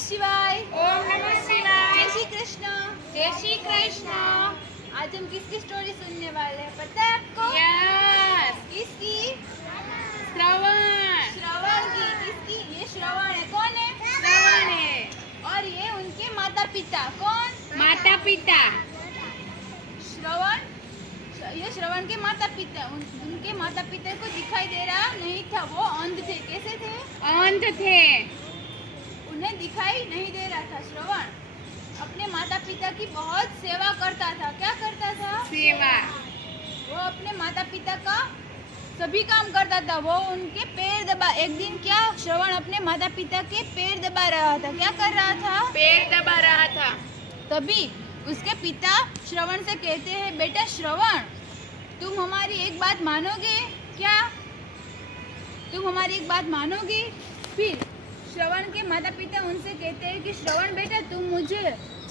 शिवाय। ओम नमः शिवाय। जय श्री कृष्ण। जय श्री कृष्ण। आज हम किसकी स्टोरी सुनने वाले हैं, पता है आपको? यस, किसकी? श्रवण। श्रवण की। किसकी? ये श्रवण है। कौन है? श्रवण है। और ये उनके माता पिता। कौन? माता पिता। श्रवण, ये श्रवण के माता पिता। उनके माता पिता को दिखाई दे रहा नहीं था, वो अंध थे। कैसे थे? अंध थे। उन्हें दिखाई नहीं दे रहा था। श्रवण अपने माता पिता की बहुत सेवा करता था। क्या करता था? सेवा। वो अपने माता पिता का सभी काम करता था। वो उनके पैर दबा। एक दिन क्या, श्रवण अपने माता पिता के पैर दबा रहा था। क्या कर रहा था? पैर दबा रहा था। तभी उसके पिता श्रवण से कहते हैं, बेटा श्रवण, तुम हमारी एक बात मानोगे क्या? तुम हमारी एक बात मानोगे? फिर श्रवण के माता पिता उनसे कहते हैं कि श्रवण बेटा, तुम मुझे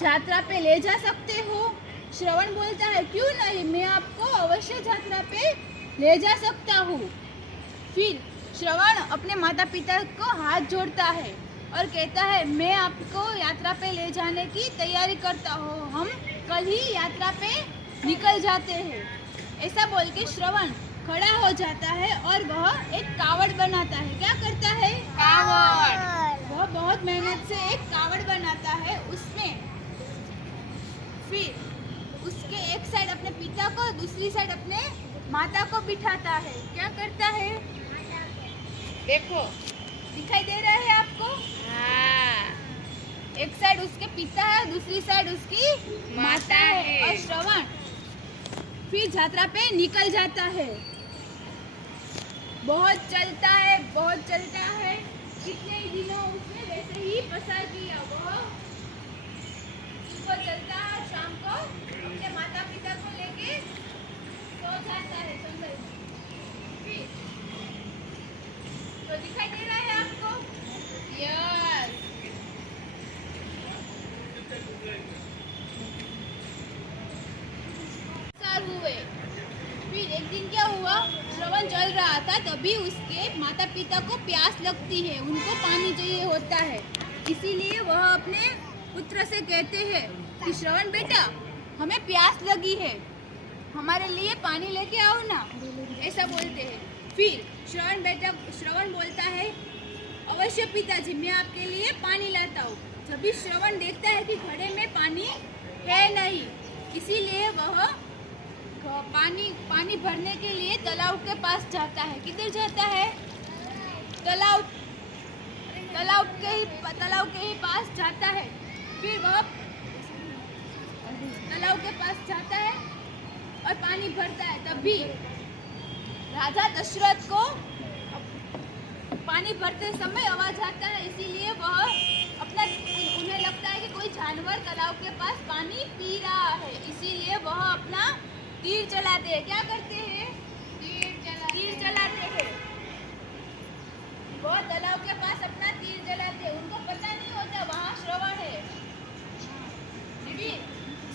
यात्रा पे ले जा सकते हो? श्रवण बोलता है, क्यों नहीं, मैं आपको अवश्य यात्रा पे ले जा सकता हूँ। फिर श्रवण अपने माता पिता को हाथ जोड़ता है और कहता है, मैं आपको यात्रा पे ले जाने की तैयारी करता हूँ, हम कल ही यात्रा पे निकल जाते हैं। ऐसा बोल के श्रवण खड़ा हो जाता है और वह एक कावड़ बनाता है। क्या करता है? कावड़। वह बहुत मेहनत से एक कावड़ बनाता है। उसमें फिर उसके एक साइड अपने पिता को, दूसरी साइड अपने माता को बिठाता है। क्या करता है? देखो, दिखाई दे रहा है आपको? हाँ, एक साइड उसके पिता है, दूसरी साइड उसकी माता है। और श्रवण फिर यात्रा पे निकल जाता है। बहुत चलता है, बहुत चलता है। कितने ही दिनों उसने वैसे ही पसार किया। वह सुबह चलता है, शाम को अपने माता पिता को लेके सो जाता है जंगल में। फिर तो दिखाई दे रहा है आपको? यस। हुए। फिर एक दिन क्या हुआ, श्रवण चल रहा था, तभी उसके माता पिता को प्यास लगती है, उनको पानी चाहिए होता है। इसीलिए वह अपने पुत्र से कहते हैं कि श्रवण बेटा, हमें प्यास लगी है, हमारे लिए पानी लेके आओ ना। ऐसा बोलते हैं। फिर श्रवण बोलता है, अवश्य पिताजी, मैं आपके लिए पानी लाता हूँ। जब श्रवण देखता है कि घड़े में पानी है नहीं, इसीलिए वह पानी भरने के लिए तालाब के पास जाता है। किधर जाता है? तालाब के ही पास जाता है। फिर वह तालाब के पास जाता है और पानी भरता है। तभी राजा दशरथ को पानी भरते समय आवाज आता है, इसीलिए वह उन्हें लगता है कि कोई जानवर तालाब के पास पानी पी रहा है, इसीलिए वह अपना तीर चलाते हैं। क्या करते हैं? तीर चलाते हैं। वो तालाब के पास अपना तीर चलाते हैं। उनको पता नहीं होता वहाँ श्रवण है।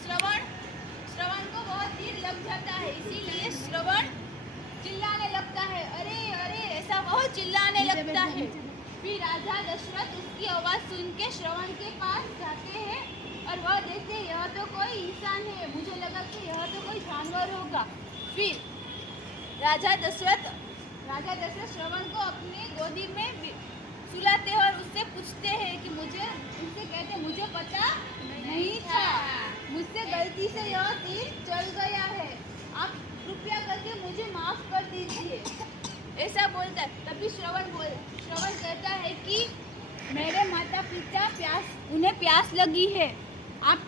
श्रवण को बहुत तीर लग जाता है, इसीलिए श्रवण चिल्लाने लगता है, अरे अरे, ऐसा वह चिल्लाने लगता है। फिर राजा दशरथ उसकी आवाज सुन के श्रवण के पास जाते हैं और वह देखते हैं, यह तो कोई इंसान है, मुझे लगा कि यह तो कोई जानवर होगा। फिर राजा दशरथ श्रवण को अपनी गोदी में सुलाते हैं और उससे पूछते हैं कि मुझे पता नहीं था, मुझसे गलती से यह तीर चल गया है, आप कृपया करके मुझे माफ कर दीजिए। ऐसा बोलता है। तभी श्रवण कहता है कि मेरे माता पिता उन्हें प्यास लगी है, आप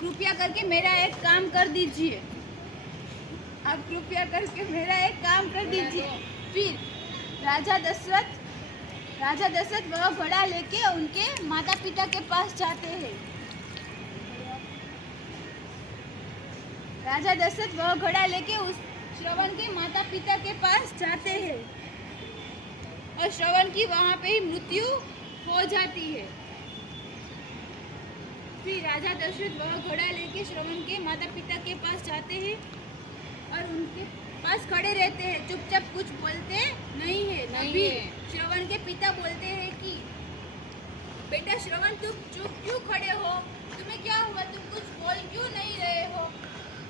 कृपया करके मेरा एक काम कर दीजिए। फिर राजा दशरथ वह घोड़ा लेके उनके माता पिता के पास जाते हैं। राजा दशरथ वह घोड़ा लेके उस श्रवण के माता पिता के पास जाते हैं और श्रवण की वहाँ पे ही मृत्यु हो जाती है। फिर राजा दशरथ वह घोड़ा लेके श्रवण के माता पिता के पास जाते हैं और उनके पास खड़े रहते हैं, चुपचाप, कुछ बोलते नहीं है। तभी श्रवण के पिता बोलते हैं कि बेटा श्रवण, तुम चुप क्यों खड़े हो? तुम्हें क्या हुआ? तुम कुछ बोल क्यों नहीं रहे हो?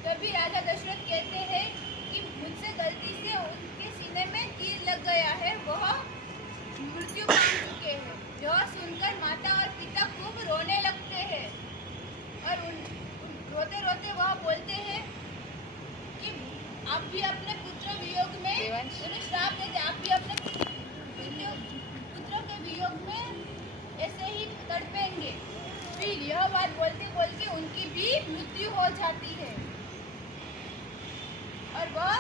तभी राजा दशरथ कहते हैं कि मुझसे गलती से उनके सीने में तीर लग गया है, वह मृत्यु पाम चुके हैं। यह सुनकर माता और पिता खूब रोने लगते हैं और रोते रोते वह बोलते हैं कि आप भी अपने पुत्र वियोग में, उन्हें श्राप देते, आप भी अपने पुत्रों के वियोग में ऐसे ही तड़पेंगे। फिर यह बात बोलते बोलते उनकी भी मृत्यु हो जाती है और वह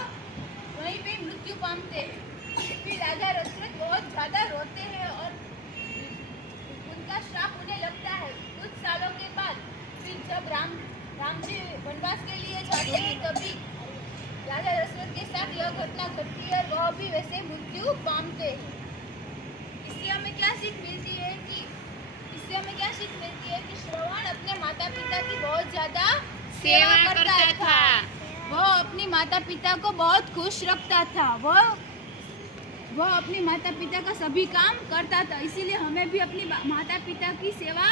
वहीं पे मृत्यु पामते हैं। फिर राजा दशरथ बहुत ज्यादा रोते हैं और उनका श्राप उन्हें लगता है। कुछ सालों के बाद फिर जब राम जी वनवास के लिए जाते हैं, तभी राजा दशरथ के साथ यह घटना घटती है और वह भी वैसे मृत्यु पामते हैं। इससे हमें क्या सीख मिलती है कि श्रवण अपने माता पिता की बहुत ज्यादा सेवा करता था। वह अपनी माता पिता को बहुत खुश रखता था। वह अपने माता पिता का सभी काम करता था। इसीलिए हमें भी अपनी माता पिता की सेवा